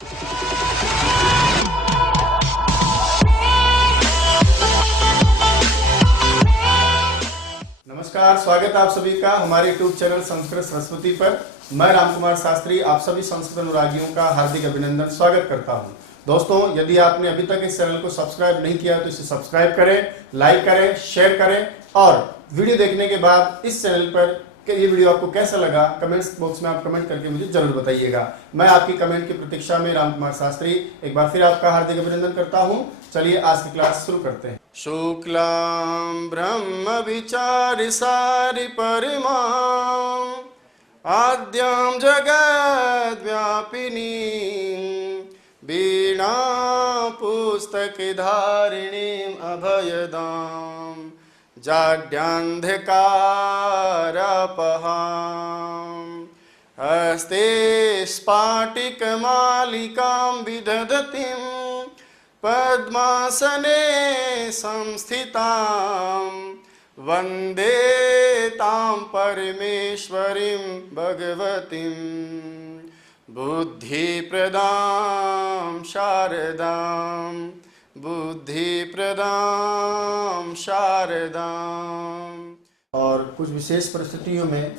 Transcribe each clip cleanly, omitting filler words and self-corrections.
नमस्कार, स्वागत है आप सभी का हमारे यूट्यूब चैनल संस्कृत सरस्वती पर। मैं रामकुमार शास्त्री आप सभी संस्कृत अनुरागियों का हार्दिक अभिनंदन स्वागत करता हूं। दोस्तों, यदि आपने अभी तक इस चैनल को सब्सक्राइब नहीं किया तो इसे सब्सक्राइब करें, लाइक करें, शेयर करें और वीडियो देखने के बाद इस चैनल पर कि ये वीडियो आपको कैसा लगा कमेंट्स बॉक्स में आप कमेंट करके मुझे जरूर बताइएगा। मैं आपकी कमेंट की प्रतीक्षा में रामकुमार शास्त्री एक बार फिर आपका हार्दिक अभिनंदन करता हूं। चलिए आज की क्लास शुरू करते हैं। शुक्लां ब्रह्म विचारि सारि परिमां आद्यां जगद्व्यापिनीं वीणा पुस्तकधारिणीं अभयदां जाड्यान्धकारपहां हस्ते स्फाटिकमालिकां विदधतीं पद्मासने संस्थितां वन्दे तां परमेश्वरीं भगवतीं बुद्धिप्रदां शारदां बुद्धिप्रदां शारदां। और कुछ विशेष परिस्थितियों में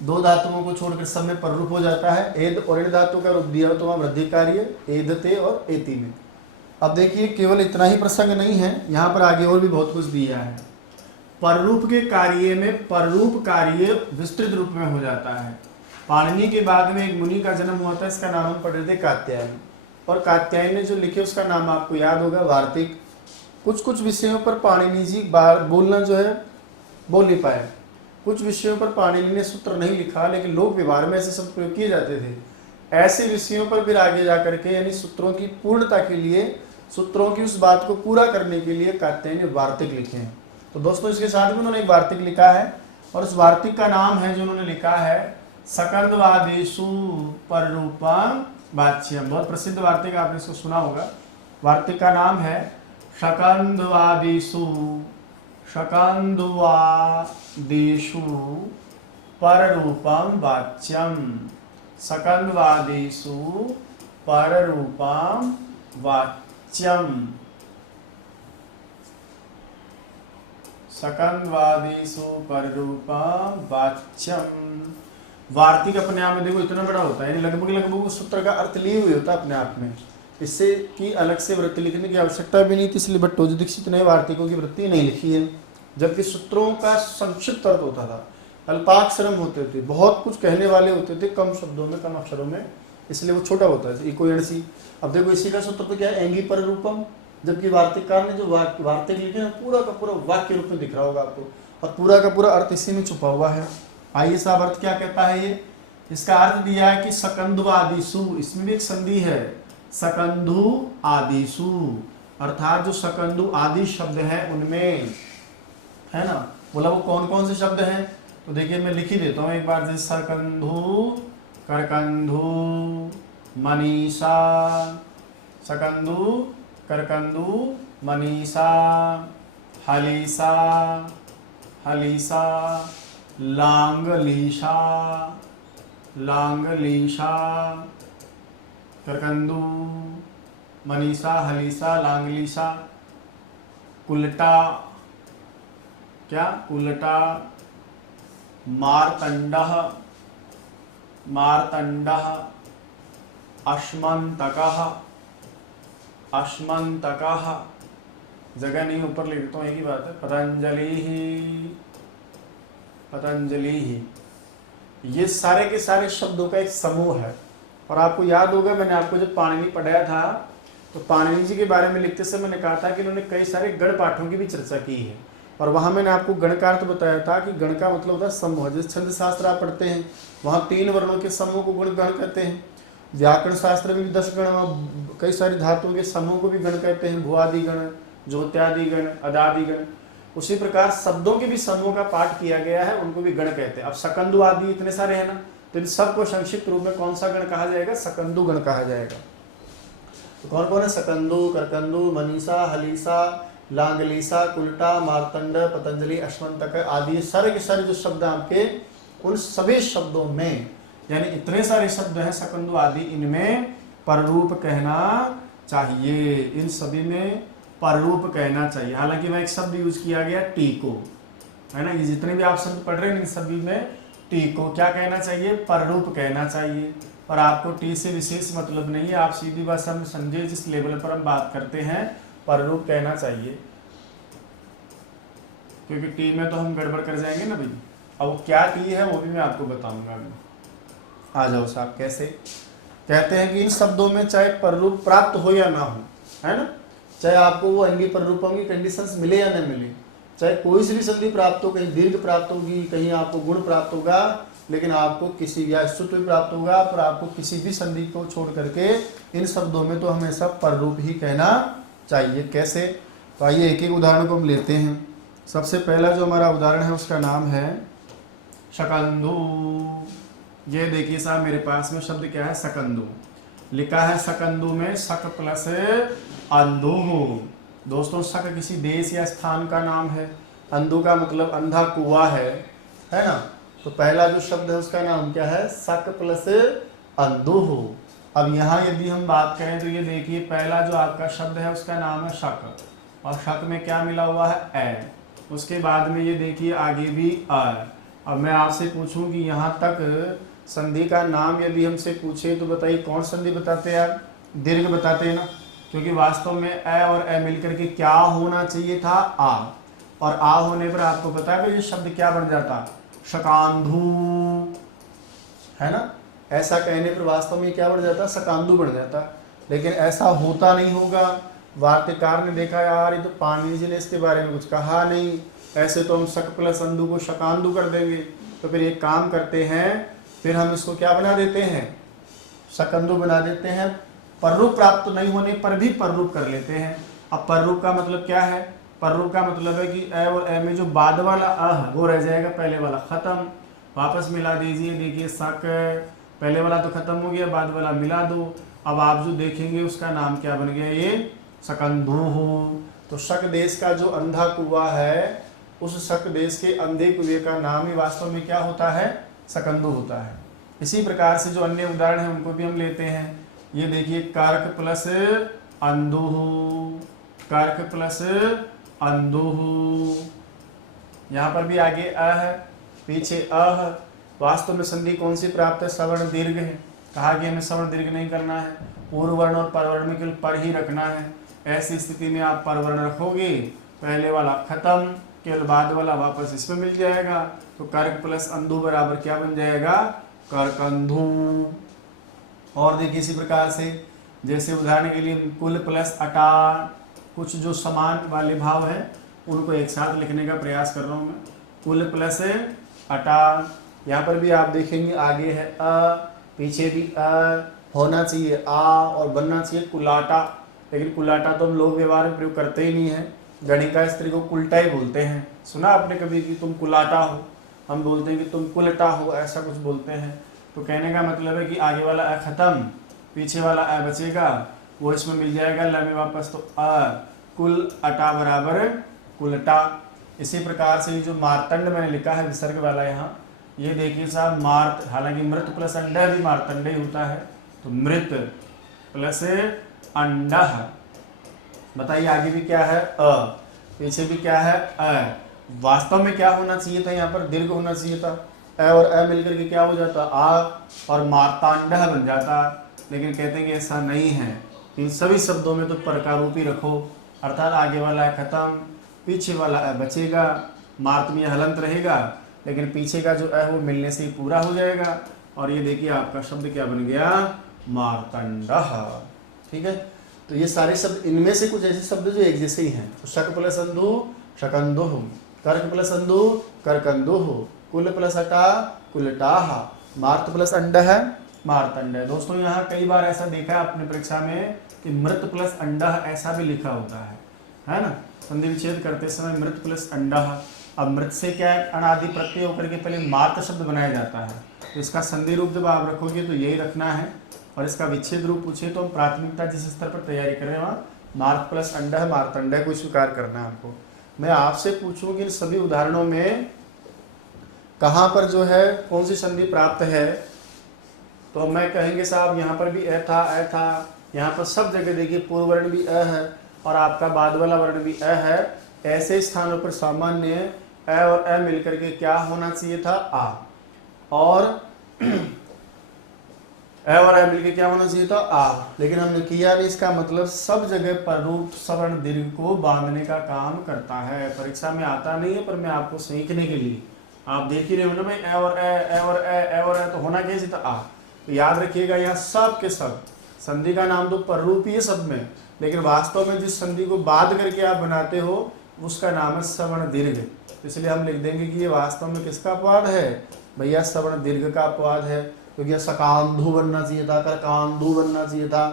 दो धातुओं को छोड़कर सब में पररूप हो जाता है। एद और इण धातु का रूप दिया तो वहां वृद्धि कार्य एदते और एति में। अब देखिए, केवल इतना ही प्रसंग नहीं है, यहाँ पर आगे और भी बहुत कुछ दिया है। पररूप के कार्य में पररूप कार्य विस्तृत रूप में हो जाता है। पाणिनि के बाद में एक मुनि का जन्म हुआ था, इसका नाम हम पढ़ रहे थे कात्यायन। और कात्यायन ने जो लिखे उसका नाम आपको याद होगा वार्तिक। कुछ कुछ विषयों पर पाणिनि जी बोलना जो है बोल नहीं पाए। कुछ विषयों पर पाणिनि ने सूत्र नहीं लिखा, लेकिन लोक व्यवहार में ऐसे शब्द प्रयोग किए जाते थे। ऐसे विषयों पर फिर आगे जाकर के यानी सूत्रों की पूर्णता के लिए, सूत्रों की उस बात को पूरा करने के लिए कात्यायन ने वार्तिक लिखे हैं। तो दोस्तों, इसके साथ में उन्होंने एक वार्तिक लिखा है और उस वार्तिक का नाम है जो उन्होंने लिखा है सकंदवादेषु पररूपं वाच्यम। बहुत प्रसिद्ध वार्तिक, आपने इसको सुना होगा। वार्तिक का नाम है सकंदवादेषु पररूपं वाच्यम। सकंदवादेषु पररूपं वाच्यम। सकंदवादेषु पररूपं वाच्यम। वार्तिक अपने आप में देखो इतना बड़ा होता है, यानी लगभग लगभग उस सूत्र का अर्थ लिए हुए होता है अपने आप में। इससे की अलग से वृत्ति लिखने की आवश्यकता भी नहीं थी, इसलिए भट्टोजी दीक्षित ने वार्तिकों की वृत्ति नहीं लिखी है। जबकि सूत्रों का संक्षिप्त अर्थ होता था, अल्पाक्षरम होते थे, बहुत कुछ कहने वाले होते थे कम शब्दों में, कम अक्षरों में, इसलिए वो छोटा होता है। इको एणसी। अब देखो इसी का सूत्र तो क्या है, एंगी पर रूपम। जबकि वार्तिककार ने जो वार्तिक लिखे हैं पूरा का पूरा वाक्य रूप में दिख रहा होगा आपको, और पूरा का पूरा अर्थ इसी में छुपा हुआ है। आइए साहब, अर्थ क्या कहता है ये? इसका अर्थ दिया है कि सकंदु आदिशु, इसमें भी एक संधि है, सकंधु आदिशु, अर्थात जो सकंदु आदि शब्द है उनमें, है ना, बोला वो कौन कौन से शब्द हैं? तो देखिए मैं लिख ही देता हूँ एक बार, जैसे सकंधु, करकंधु, मनीषा, सकंधु, करकंधु, मनीषा, हलीसा, हलीसा, लांगलीशा, लांगलीशा, करकंदु, मनीषा, हलीसा, लांगलीशा, कुलटा, क्या कुलटा, मारतंडः, मारतंडः, अश्मंतकः, अश्मंतकः, जगह नहीं ऊपर लिख देता हूँ, एक ही बात है, पतंजलि ही, पतंजलि ही। ये सारे के सारे शब्दों का एक समूह है। और आपको याद होगा, मैंने आपको जब पाणिनि पढ़ाया था तो पाणिनि जी के बारे में लिखते समय मैंने कहा था कि उन्होंने कई सारे गण पाठों की भी चर्चा की है। और वहां मैंने आपको गण का अर्थ बताया था कि गण का मतलब होता है समूह। जैसे छंद शास्त्र आप पढ़ते हैं, वहां 3 वर्णों के समूह को गण कहते हैं। व्याकरण शास्त्र में भी 10 गण, कई सारी धातुओं के समूह को भी गण कहते हैं, भुआदि गण, ज्योत्यादि गण, अदादि गण। उसी प्रकार शब्दों के भी समूह का पाठ किया गया है, उनको भी गण कहते हैं। अब सकंदु आदि इतने सारे हैं ना, तो इन सबको संक्षिप्त रूप में कौन सा गण कहा जाएगा? सकंदु गण कहा जाएगा। तो कौन कौन है? सकंदु, करकंदु, मनीषा, हलीसा, लांगलीसा, कुलटा, मार्तंड, पतंजलि, अश्वंतक आदि सारे के सारे जो शब्द आपके, उन सभी शब्दों में, यानी इतने सारे शब्द हैं सकंदु आदि, इनमें पररूप कहना चाहिए। इन सभी में पररूप कहना चाहिए। हालांकि वह एक शब्द यूज किया गया टी को, है ना। ये जितने भी आप शब्द पढ़ रहे हैं इन सभी में टी को क्या कहना चाहिए, पररूप कहना चाहिए। और आपको टी से विशेष मतलब नहीं है, आप सीधी भाषा में समझे जिस लेवल पर हम बात करते हैं पररूप कहना चाहिए, क्योंकि टी में तो हम गड़बड़ कर जाएंगे ना भाई। अब वो क्या टी है वो भी मैं आपको बताऊंगा अभी। आ जाओ साहब, कैसे कहते हैं कि इन शब्दों में चाहे पररूप प्राप्त हो या ना हो, है ना, चाहे आपको वो अंगी पररूपों की कंडीशंस मिले या न मिले, चाहे कोई सी भी संधि प्राप्त हो, कहीं दीर्घ प्राप्त होगी, कहीं आपको गुण प्राप्त होगा, लेकिन आपको किसी या स्तुत्व भी प्राप्त होगा, पर आपको किसी भी संधि को छोड़ करके इन शब्दों में तो हमेशा पररूप ही कहना चाहिए। कैसे, तो आइए एक एक उदाहरण को हम लेते हैं। सबसे पहला जो हमारा उदाहरण है उसका नाम है शकंदु। ये देखिए साहब, मेरे पास में शब्द क्या है, सकंदु लिखा है। सकंदु में शक प्लस अंधु। दोस्तों शक किसी देश या स्थान का नाम है, अंधु का मतलब अंधा कुआं है ना। तो पहला जो शब्द है उसका नाम क्या है, शक प्लस अंधु। अब यहाँ यदि हम बात करें तो ये देखिए पहला जो आपका शब्द है उसका नाम है शक, और शक में क्या मिला हुआ है, ए। उसके बाद में ये देखिए आगे भी अ। अब मैं आपसे पूछूं कि यहाँ तक संधि का नाम यदि हमसे पूछे तो बताइए कौन संधि बताते हैं आप, दीर्घ बताते हैं ना, क्योंकि वास्तव में ए और ए मिलकर के क्या होना चाहिए था, आ। और आ होने पर आपको पता है ये शब्द क्या बन जाता, शकांधु, है ना। ऐसा कहने पर वास्तव में क्या बन जाता, शकांधु बन जाता। लेकिन ऐसा होता नहीं होगा। वार्तिकार ने देखा यार ये तो पाणिनि जी ने इसके बारे में कुछ कहा नहीं, ऐसे तो हम शक प्लस अंधु को शकांधु कर देंगे। तो फिर एक काम करते हैं, फिर हम इसको क्या बना देते हैं, शकंदु बना देते हैं। पररूप प्राप्त नहीं होने पर भी पररूप कर लेते हैं। अब पररूप का मतलब क्या है, पररूप का मतलब है कि ए और ए में जो बाद वाला अ है वो रह जाएगा, पहले वाला खत्म। वापस मिला दीजिए, देखिए शक, पहले वाला तो खत्म हो गया, बाद वाला मिला दो। अब आप जो देखेंगे उसका नाम क्या बन गया, ये शकंधु हो। तो शक देश का जो अंधा कुआं है, उस शक देश के अंधे कुएं का नाम ही वास्तव में क्या होता है, शकंधु होता है। इसी प्रकार से जो अन्य उदाहरण है उनको भी हम लेते हैं। ये देखिए कर्क प्लस अंधु, कर्क प्लस अंधु। यहाँ पर भी आगे अ है, पीछे अ है। वास्तव में संधि कौन सी प्राप्त है, सवर्ण दीर्घ है। कहा कि हमें सवर्ण दीर्घ नहीं करना है, पूर्व वर्ण और परवर्ण में केवल पर ही रखना है। ऐसी स्थिति में आप परवर्ण रखोगे, पहले वाला खत्म, केवल बाद वाला वापस इसमें मिल जाएगा। तो कर्क प्लस अंधु बराबर क्या बन जाएगा, कर्कंधु। और देखिए इसी प्रकार से, जैसे उदाहरण के लिए कुल प्लस अटा, कुछ जो समान वाले भाव हैं उनको एक साथ लिखने का प्रयास कर रहा हूँ मैं। कुल प्लस अटा, यहाँ पर भी आप देखेंगे आगे है अ, पीछे भी अ, होना चाहिए आ और बनना चाहिए कुलाटा। लेकिन कुलाटा तो हम लोग व्यवहार में प्रयोग करते ही नहीं है। गणिका स्त्री को कुलटा ही बोलते हैं। सुना आपने कभी कि तुम कुलाटा हो, हम बोलते हैं कि तुम कुलटा हो, ऐसा कुछ बोलते हैं। तो कहने का मतलब है कि आगे वाला अ खत्म, पीछे वाला अ बचेगा, वो इसमें मिल जाएगा ल में वापस। तो अ कुल अटा बराबर कुलटा। इसी प्रकार से जो मार्तंड मैंने लिखा है विसर्ग वाला, यहाँ ये देखिए साहब मार्त, हालांकि मृत प्लस अंडा भी मार्तंड ही होता है। तो मृत प्लस अंडा, बताइए आगे भी क्या है अ, पीछे भी क्या है अ। वास्तव में क्या होना चाहिए था, यहाँ पर दीर्घ होना चाहिए था। अ और अ मिलकर के क्या हो जाता, आ और मार्तांडह बन जाता। लेकिन कहते हैं कि ऐसा नहीं है, इन सभी शब्दों में तो पर का रूप ही रखो, अर्थात आगे वाला है खत्म, पीछे वाला अ बचेगा, मार्त में हलंत रहेगा, लेकिन पीछे का जो अ वो मिलने से ही पूरा हो जाएगा। और ये देखिए आपका शब्द क्या बन गया, मार्तंडह। ठीक है, तो ये सारे शब्द, इनमें से कुछ ऐसे शब्द जो एक जैसे ही हैं। तो शक प्लस अंधु शकंधु, कर्क प्लस अंधु कर्कंधु, कुल प्लस अटा कुलटाह, मार्त प्लस अंड है मार्तंड है। दोस्तों यहाँ कई बार ऐसा देखा है अपने परीक्षा में कि मृत प्लस अंडह ऐसा भी लिखा होता है ना। संधि विच्छेद करते समय मृत प्लस अंडह। अब मृत से क्या है, अनादि प्रत्यय होकर के पहले मार्त शब्द बनाया जाता है। तो इसका संधि रूप जब आप रखोगे तो यही रखना है, और इसका विच्छेद रूप पूछे तो हम प्राथमिकता जिस स्तर पर तैयारी कर रहे हैं वहाँ मार्त प्लस अंडह मार्तंड को स्वीकार करना है आपको। मैं आपसे पूछूं कि इन सभी उदाहरणों में कहाँ पर जो है कौन सी संधि प्राप्त है, तो मैं कहेंगे साहब यहाँ पर भी अ था, यहाँ पर सब जगह देखिए पूर्व वर्ण भी अ है और आपका बाद वाला वर्ण भी अ है। ऐसे स्थानों पर सामान्य अ और अ मिलकर के क्या होना चाहिए था, आ। और अ और अ मिलकर क्या होना चाहिए था, आ। लेकिन हमने किया नहीं। इसका मतलब सब जगह पर रूप सवर्ण दीर्घ को बांधने का काम करता है। परीक्षा में आता नहीं है, पर मैं आपको सीखने के लिए, आप देख ही रहे हो ना भाई, अ और अ, अ और अ, अ और अ, तो होना कैसे था, आ। तो याद रखिएगा यहाँ सब के सब संधि का नाम तो पररूप ही है सब में, लेकिन वास्तव में जिस संधि को बाध करके आप बनाते हो उसका नाम है सवर्ण दीर्घ। इसलिए हम लिख देंगे कि ये वास्तव में किसका अपवाद है भैया, सवर्ण दीर्घ का अपवाद है। क्योंकि सकांधु बनना चाहिए था, करकांधु बनना चाहिए था,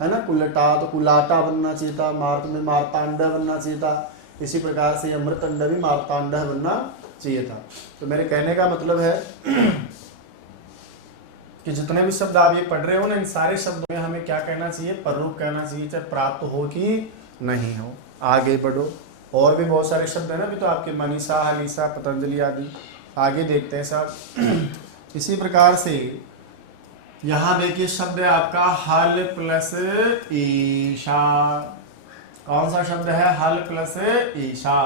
है ना। कुलटा तो कुलाटा बनना चाहिए था, मार्त में मार्तांड बनना चाहिए था। इसी प्रकार से अमृतंड भी मार्तांड बनना चाहिए था। तो मेरे कहने का मतलब है कि जितने भी शब्द आप ये पढ़ रहे हो ना, इन सारे शब्दों में हमें क्या कहना चाहिए, पररूप कहना चाहिए, चाहे प्राप्त हो कि नहीं हो। आगे बढ़ो, और भी बहुत सारे शब्द है ना, अभी तो आपके मनीषा, हलीसा, पतंजलि आदि। आगे देखते हैं साहब। इसी प्रकार से यहाँ देखिए शब्द है आपका हल प्लस ईशा। कौन सा शब्द है, हल प्लस ईशा।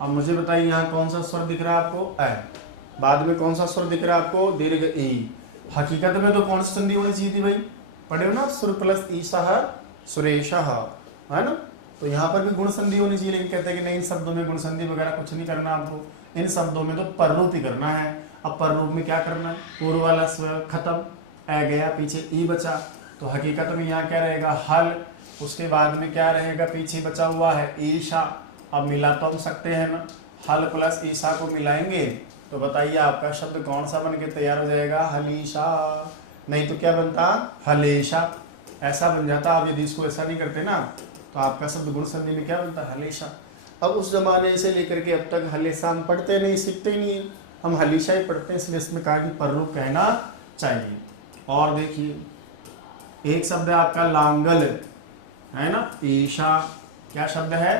अब मुझे बताइए यहाँ कौन सा स्वर दिख रहा है आपको, अ। बाद में कौन सा स्वर दिख रहा है आपको, दीर्घ ई। हकीकत में तो कौन सी संधि होनी चाहिए थी भाई, पढ़े हो ना, सुर प्लस ईशा सुरेशा, है ना। तो यहाँ पर भी गुण संधि होनी चाहिए, लेकिन कहते हैं कि नहीं, इन शब्दों में गुण संधि वगैरह कुछ नहीं करना आपको, इन शब्दों में तो पररूप ही करना है। अब पररूप में क्या करना है, पूर्व वाला स्वर खत्म, आ गया, पीछे ई बचा। तो हकीकत में यहाँ क्या रहेगा, हल, उसके बाद में क्या रहेगा, पीछे बचा हुआ है ईशा। अब मिला तो हम सकते हैं ना, हल प्लस ईशा को मिलाएंगे तो बताइए आपका शब्द कौन सा बन के तैयार हो जाएगा, हलीशा। नहीं तो क्या बनता, हलेशा, ऐसा बन जाता। आप यदि इसको ऐसा नहीं करते ना, तो आपका शब्द गुण संधि में क्या बनता, हलेशा। अब उस जमाने से लेकर के अब तक हलेशा हम पढ़ते नहीं, सीखते ही नहीं है, हम हलीशा ही पढ़ते हैं। इसलिए इसमें कहा कि पररूप कहना चाहिए। और देखिए एक शब्द है आपका लांगल, है ना, ईशा। क्या शब्द है,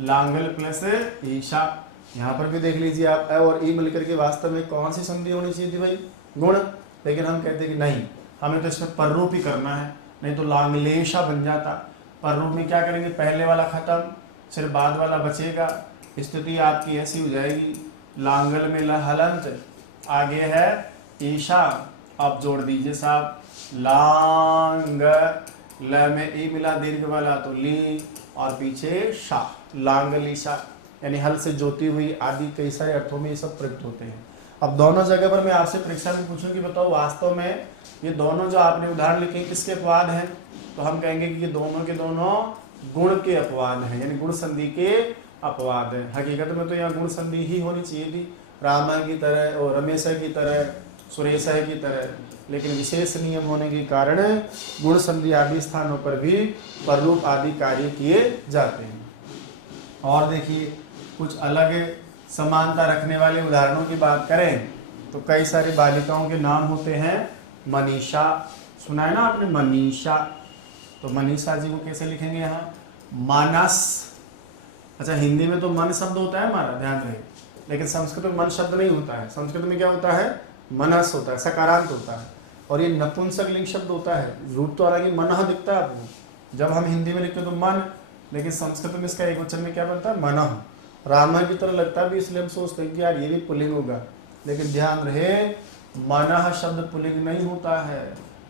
लांगल प्लस ईशा। यहाँ पर भी देख लीजिए आप, अ और ई मिलकर के वास्तव में कौन सी संधि होनी चाहिए थी भाई, गुण। लेकिन हम कहते हैं कि नहीं, हमें तो इसमें पररूप ही करना है, नहीं तो लांगलेशा बन जाता। पररूप में क्या करेंगे, पहले वाला खत्म, सिर्फ बाद वाला बचेगा। स्थिति आपकी ऐसी हो जाएगी, लांगल में ल हलंत, आगे है ईशा। आप जोड़ दीजिए साहब, लांग, ल में ई मिला दीर्घ वाला तो ली, और पीछे शा, लांगलीशा, यानी हल से जोती हुई आदि कई सारे अर्थों में ये सब प्रयुक्त होते हैं। अब दोनों जगह पर मैं आपसे परीक्षा में पूछूं कि बताओ वास्तव में ये दोनों जो आपने उदाहरण लिखे किसके अपवाद हैं, तो हम कहेंगे कि ये दोनों के दोनों गुण के अपवाद हैं, यानी गुण संधि के अपवाद है। हकीकत में तो यहाँ गुण संधि ही होनी चाहिए थी, रामा की तरह और रमेश की तरह, सुरेश की तरह, लेकिन विशेष नियम होने के कारण गुण संधि आदि स्थानों पर भी पररूप आदि कार्य किए जाते हैं। और देखिए कुछ अलग समानता रखने वाले उदाहरणों की बात करें तो कई सारी बालिकाओं के नाम होते हैं, मनीषा, सुना है ना आपने, मनीषा। तो मनीषा जी को कैसे लिखेंगे यहाँ, मानस। अच्छा हिंदी में तो मन शब्द होता है हमारा, ध्यान रहे, लेकिन संस्कृत में मन शब्द नहीं होता है। संस्कृत में क्या होता है, मनस होता है, सकारांत होता है, और ये नपुंसक लिंग शब्द होता है। रूप तो हालांकि मनः दिखता है आपको, जब हम हिंदी में लिखते हैं तो मन, लेकिन संस्कृत में इसका एक वचन में क्या बनता है, मनः। रामा की तरह लगता भी, इसलिए हम सोचते हैं कि यार ये भी पुल्लिंग होगा, लेकिन ध्यान रहे मनः शब्द पुल्लिंग नहीं होता है,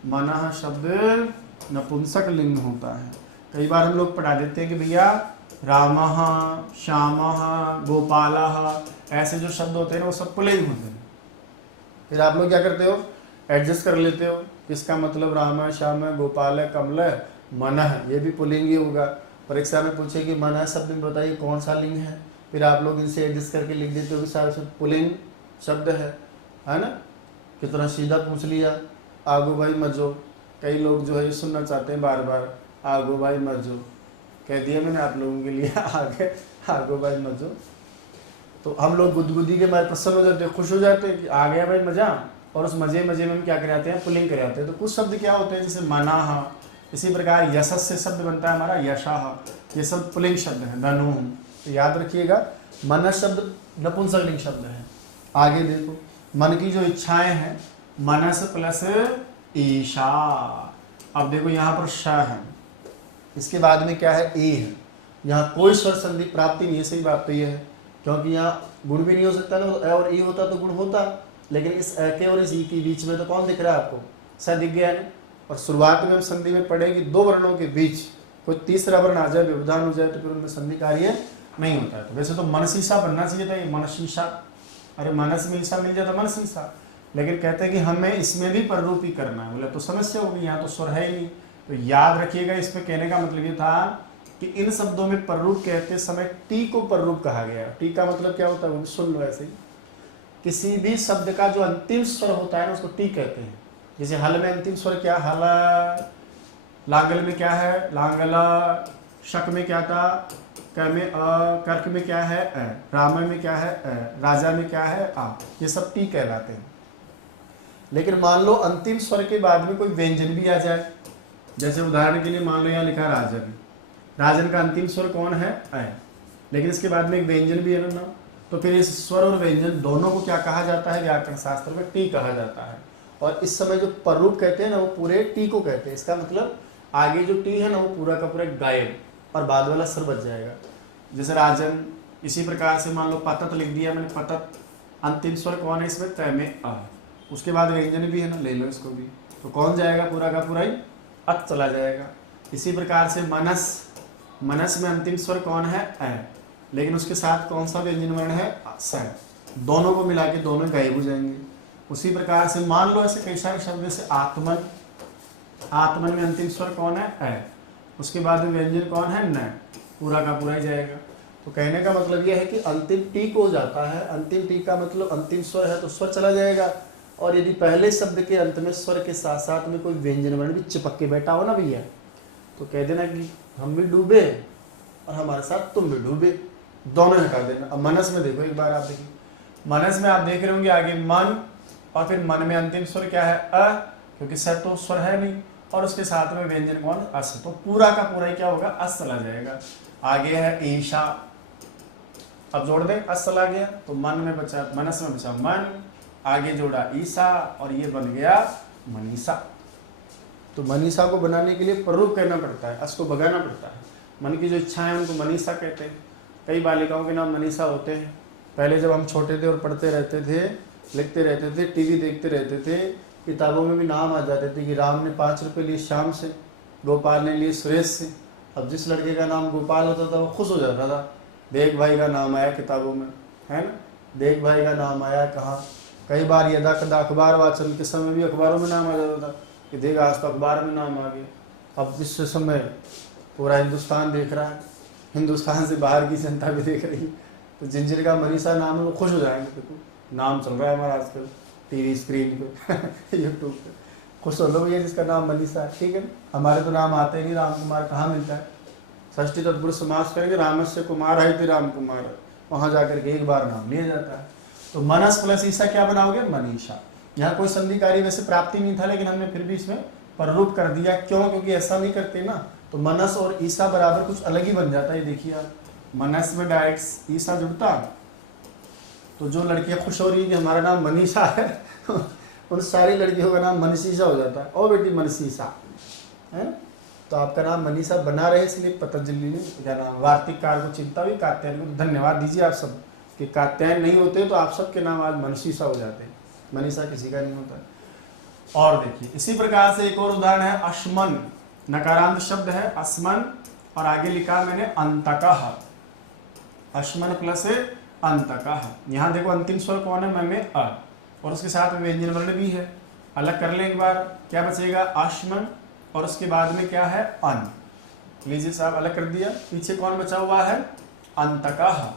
मनः शब्द नपुंसक लिंग होता है। कई बार हम लोग पढ़ा देते हैं कि भैया रामः, श्यामः, गोपालः, ऐसे जो शब्द होते हैं वो सब पुल्लिंग होते हैं। फिर आप लोग क्या करते हो, एडजस्ट कर लेते हो, इसका मतलब राम, श्याम, गोपाल, कमल, मनः, ये भी पुल्लिंग ही होगा। परीक्षा में पूछे कि मनः शब्द में बताइए कौन सा लिंग है, फिर आप लोग इनसे एडजस्ट करके लिख देते हो कि सारे शब्द पुल्लिंग शब्द है ना। कितना सीधा पूछ लिया, आगो भाई मजो। कई लोग जो है ये सुनना चाहते हैं बार बार, आगो भाई मजो, कह दिया मैंने आप लोगों के लिए, आगे आगो भाई मजो। तो हम लोग गुदगुदी के मारे प्रसन्न हो जाते हैं, खुश हो जाते हैं कि आ गया भाई मजा, और उस मजे में हम क्या कराते हैं, पुल्लिंग कराते हैं। तो कुछ शब्द क्या होते हैं, जैसे मनाह, इसी प्रकार यशस से शब्द बनता है हमारा यशाह, ये सब पुल्लिंग शब्द है, धनु। तो याद रखिएगा मन शब्द नपुंसकलिंग शब्द है। आगे देखो, मन की जो इच्छाएं हैं, मनस प्लस ईशा। अब देखो यहाँ पर श है, इसके बाद में क्या है, ए है। यहाँ कोई स्वर संधि प्राप्ति नहीं है। सही बात तो ये है, क्योंकि यहाँ गुण भी नहीं हो सकता ना। ए और ई होता तो गुण होता, लेकिन इस ए के और इस ई के बीच में तो कौन दिख रहा है आपको, स दिख गया है। और शुरुआत में हम संधि में पढ़ेंगे दो वर्णों के बीच कोई तीसरा वर्ण आ जाए, व्यवधान हो जाए, तो फिर उनमें संधि कार्य नहीं होता है। तो वैसे तो मनसीसा बनना चाहिए था, ये मनसीसा, अरे मनस में ईसा मिल जाता मनसीसा, लेकिन कहते हैं कि हमें इसमें भी पररूपी करना है। बोले तो समस्या होगी, यहाँ तो स्वर है ही नहीं। तो याद रखिएगा, इसमें कहने का मतलब ये था कि इन शब्दों में पररूप कहते समय टी को पररूप कहा गया। टी का मतलब क्या होता है वो भी सुन लो ऐसे ही। किसी भी शब्द का जो अंतिम स्वर होता है ना उसको टी कहते हैं। जैसे हल में अंतिम स्वर क्या, हल। लांगल में क्या है, लांगला। शक में क्या था, क में अ। कर्क में क्या है, अ। राम में क्या है, अ। राजा में क्या है, आ। ये सब टी कहलाते हैं। लेकिन मान लो अंतिम स्वर के बाद में कोई व्यंजन भी आ जाए, जैसे उदाहरण के लिए मान लो यहाँ लिखा राजन। राजन का अंतिम स्वर कौन है, अ, लेकिन इसके बाद में एक व्यंजन भी है ना, तो फिर इस स्वर और व्यंजन दोनों को क्या कहा जाता है, व्याकरण शास्त्र में टी कहा जाता है। और इस समय जो पररूप कहते हैं ना वो पूरे टी को कहते हैं। इसका मतलब आगे जो टी है ना वो पूरा का पूरा गायब और बाद वाला स्वर बच जाएगा। जैसे राजन, इसी प्रकार से मान लो पतत लिख दिया मैंने, पतत अंतिम स्वर कौन है इसमें, तय में अ, उसके बाद व्यंजन भी है ना, ले लो इसको भी, तो कौन जाएगा, पूरा का पूरा ही अत चला जाएगा। इसी प्रकार से मनस, मनस में अंतिम स्वर कौन है, अ, लेकिन उसके साथ कौन सा व्यंजन वर्ण है, स, दोनों को मिला के दोनों गायब हो जाएंगे। उसी प्रकार से मान लो ऐसे कई सारे शब्द, जैसे आत्मन, आत्मन में अंतिम स्वर कौन है, अ, उसके बाद में व्यंजन कौन है, न, पूरा का पूरा ही जाएगा। तो कहने का मतलब यह है कि अंतिम टी को जाता है। अंतिम टी का मतलब अंतिम स्वर है तो स्वर चला जाएगा। और यदि पहले शब्द के अंत में स्वर के साथ साथ में कोई व्यंजन वर्ण भी चिपक के बैठा हो ना भैया, तो कह देना कि हम भी डूबे और हमारे साथ तुम भी डूबे, दोनों हटा देना। अब मनस में देखो एक बार, आप देखिए मनस में आप देख रहे होंगे आगे मन, और फिर मन में अंतिम स्वर क्या है, अ, क्योंकि स तो स्वर है नहीं, और उसके साथ में व्यंजन कौन, अस, तो पूरा का पूरा ही क्या होगा, अस चला जाएगा। आगे है ईशा, अब जोड़ दें, अस चला गया तो मन में बचा, मनस में बचा मन, आगे जोड़ा ईसा और ये बन गया मनीषा। तो मनीषा को बनाने के लिए प्ररूप करना पड़ता है, अस को भगाना पड़ता है। मन की जो इच्छा है उनको मनीषा कहते हैं। कई बालिकाओं के नाम मनीषा होते हैं। पहले जब हम छोटे थे और पढ़ते रहते थे, लिखते रहते थे, टीवी देखते रहते थे, किताबों में भी नाम आ जाते थे कि राम ने 5 रुपये लिए श्याम से, गोपाल ने लिए सुरेश से। अब जिस लड़के का नाम गोपाल होता था वो खुश हो जाता था, देख भाई का नाम आया किताबों में, है ना, देख भाई का नाम आया कहाँ। कई बार यदा कदा अखबार वाचन के समय भी अखबारों में नाम आ जाता था कि देख आज तो अखबार में नाम आ गया। अब इस समय पूरा हिंदुस्तान देख रहा है, हिंदुस्तान से बाहर की जनता भी देख रही है, तो जिन का मनीषा नाम है वो खुश हो जाएंगे। देखो नाम चल रहा है हमारा आजकल टीवी स्क्रीन पे यूट्यूब पे, खुश हो लो भैया जिसका नाम मनीषा है, ठीक है। हमारे तो नाम आते ही नहीं, राम कुमार कहाँ मिलता है। षष्ठी तत्पुरुष समास करेंगे, रामस्य कुमार है थे राम कुमार, वहाँ जाकर के एक बार नाम लिया जाता है। तो मनस प्लस ईसा क्या बनाओगे, मनीषा। यहाँ कोई संधि कार्य वैसे प्राप्ति नहीं था, लेकिन हमने फिर भी इसमें पररूप कर दिया। क्यों, क्योंकि ऐसा नहीं करते ना तो मनस और ईसा बराबर कुछ अलग ही बन जाता है। देखिए आप, मनस में डायरेक्ट ईसा जुड़ता तो जो लड़कियां खुश हो रही है कि हमारा नाम मनीषा है उन सारी लड़कियों का नाम मनसीसा हो जाता है। ओ बेटी मनसीसा है, तो आपका नाम मनीषा बना रहे, इसलिए पतंजलि ने क्या नाम, वार्तिक काल को चिंता हुई, कात्यायन को धन्यवाद दीजिए आप सब कि कात्यायन नहीं होते तो आप सबके नाम आज मनसीसा हो जाते हैं, मनीषा किसी का नहीं होता। और देखिए इसी प्रकार से एक और उदाहरण है अश्मन, नकारांत शब्द है असमन, और आगे लिखा मैंने अंतकः, अश्मन प्लस अंतकः। यहाँ देखो अंतिम स्वर कौन है, मैं अ, और उसके साथ में व्यंजन वर्ण भी है। अलग कर लें एक बार, क्या बचेगा, अश्मन और उसके बाद में क्या है, अन। लीजिए साहब अलग कर दिया, पीछे कौन बचा हुआ है, अंतकः।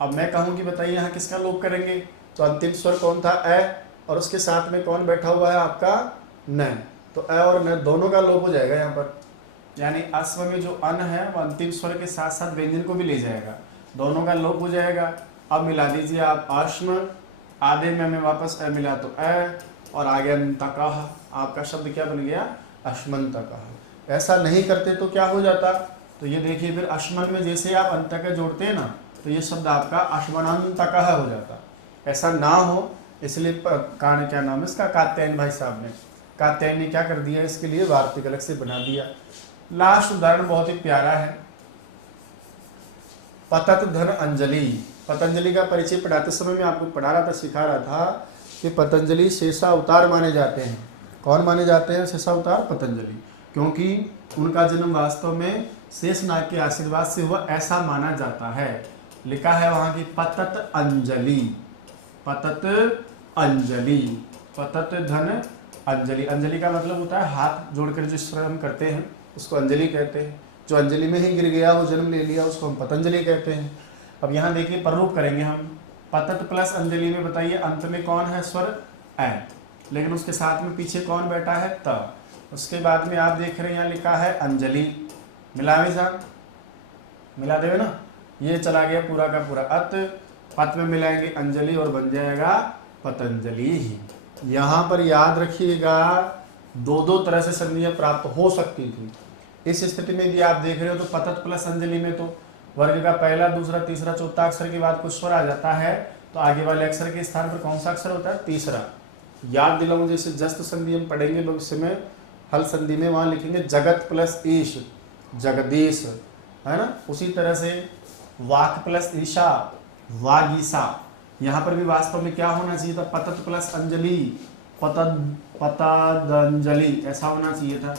अब मैं कहूँ कि बताइए यहाँ किसका लोप करेंगे, तो अंतिम स्वर कौन था, अ, और उसके साथ में कौन बैठा हुआ है आपका, न, तो अ और न दोनों का लोप हो जाएगा यहाँ पर। यानी अश्व में जो अन है वो अंतिम स्वर के साथ साथ व्यंजन को भी ले जाएगा, दोनों का लोप हो जाएगा। अब मिला दीजिए आप अश्म, आधे में वापस अ मिला तो अ, और आगे अंतकः, आपका शब्द क्या बन गया, अश्मंतकः। ऐसा नहीं करते तो क्या हो जाता, तो ये देखिए फिर अश्मन में जैसे आप अंतकः जोड़ते हैं ना तो ये शब्द आपका अश्मनांतकः हो जाता। ऐसा ना हो इसलिए क्या नाम है इसका, कात्यायन भाई साहब ने कात्यायन ने क्या कर दिया, इसके लिए वार्तिक अलग से बना दिया। लास्ट उदाहरण बहुत ही प्यारा है, पतत धन अंजलि। पतंजलि का परिचय पढ़ाते समय मैं आपको पढ़ा रहा था, सिखा रहा था कि पतंजलि शेषावतार माने जाते हैं। कौन माने जाते हैं शेषावतार? पतंजलि, क्योंकि उनका जन्म वास्तव में शेषनाग के आशीर्वाद से हुआ ऐसा माना जाता है। लिखा है वहां की पतत अंजलि, पतत अंजलि, पतत धन अंजलि। अंजलि का मतलब होता है हाथ जोड़कर जिस तरह हम करते हैं उसको अंजलि कहते हैं। जो अंजलि में ही गिर गया, वो जन्म ले लिया, उसको हम पतंजलि कहते हैं। अब यहाँ देखिए प्ररूप करेंगे हम, पतत प्लस अंजलि में बताइए अंत में कौन है स्वर? ऐ, लेकिन उसके साथ में पीछे कौन बैठा है? त। उसके बाद में आप देख रहे हैं यहाँ लिखा है अंजलि, मिला में साहब, मिला देवे ना, ये चला गया पूरा का पूरा अत, पत में मिलाएंगे अंजलि और बन जाएगा पतंजलि ही। यहाँ पर याद रखिएगा दो दो तरह से संधियां प्राप्त हो सकती थी। इस स्थिति में यदि आप देख रहे हो तो पतत प्लस अंजलि में तो वर्ग का पहला, दूसरा, तीसरा, चौथा अक्षर के बाद कुछ स्वर आ जाता है, तो आगे वाले अक्षर के स्थान पर कौन सा अक्षर होता है? तीसरा। याद दिलाऊं, जैसे जस्त संधि हम पढ़ेंगे भविष्य में, हल संधि में वहां लिखेंगे जगत प्लस ईश, जगदीश, है ना। उसी तरह से वाक प्लस ईशा, वागीसा। यहाँ पर भी वास्तव में क्या होना चाहिए था? पतत प्लस अंजलि, पतदंजलि, ऐसा होना चाहिए था।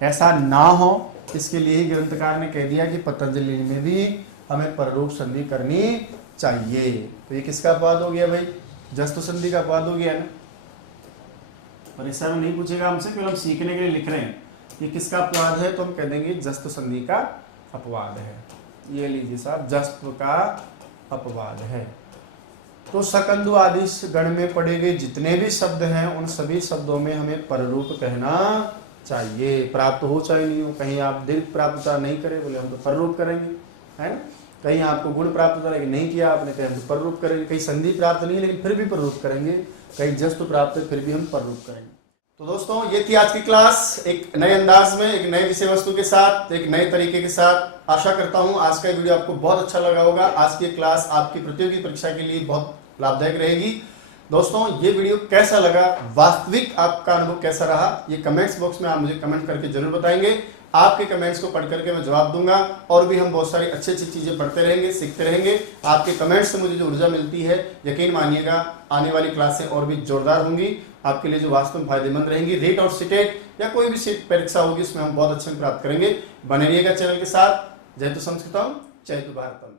ऐसा ना हो, इसके लिए ही ग्रंथकार ने कह दिया कि पतंजलि में भी हमें पररूप संधि करनी चाहिए। तो ये किसका अपवाद हो गया भाई? जस्त संधि का अपवाद हो गया ना। परीक्षा में नहीं पूछेगा हमसे, केवल हम सीखने के लिए लिख रहे हैं। ये किसका अपवाद है? तो हम कह देंगे जस्त संधि का अपवाद है। ये लीजिए साहब, जस्त का अपवाद है। तो सकंदु आदि गण में पढ़े गए जितने भी शब्द हैं उन सभी शब्दों में हमें पररूप कहना चाहिए, प्राप्त हो चाहे नहीं हो। कहीं आप दीर्घ प्राप्त नहीं करें, बोले हम तो पररूप करेंगे, है ना। कहीं आपको गुण प्राप्त होता लेकिन नहीं किया आपने, कहीं हम तो पररूप करेंगे। कहीं संधि प्राप्त नहीं है लेकिन फिर भी पररूप करेंगे। कहीं जस्त प्राप्त है फिर भी हम पररूप करेंगे। तो दोस्तों ये थी आज की क्लास, एक नए अंदाज में, एक नए विषय वस्तु के साथ, एक नए तरीके के साथ। आशा करता हूं आज का वीडियो आपको बहुत अच्छा लगा होगा। आज की क्लास आपकी प्रतियोगी परीक्षा के लिए बहुत लाभदायक रहेगी। दोस्तों ये वीडियो कैसा लगा, वास्तविक आपका अनुभव कैसा रहा, ये कमेंट्स बॉक्स में आप मुझे कमेंट करके जरूर बताएंगे। आपके कमेंट्स को पढ़ करके मैं जवाब दूंगा, और भी हम बहुत सारी अच्छी अच्छी चीजें पढ़ते रहेंगे, सीखते रहेंगे। आपके कमेंट्स से मुझे जो ऊर्जा मिलती है, यकीन मानिएगा आने वाली क्लासें और भी जोरदार होंगी, आपके लिए जो वास्तव में फायदेमंद रहेंगी। रेट और सीटेट या कोई भी सीट परीक्षा होगी उसमें हम बहुत अच्छे प्राप्त करेंगे। बने रहिएगा चैनल के साथ। जय तो संस्कृतम, जय तो भारतम।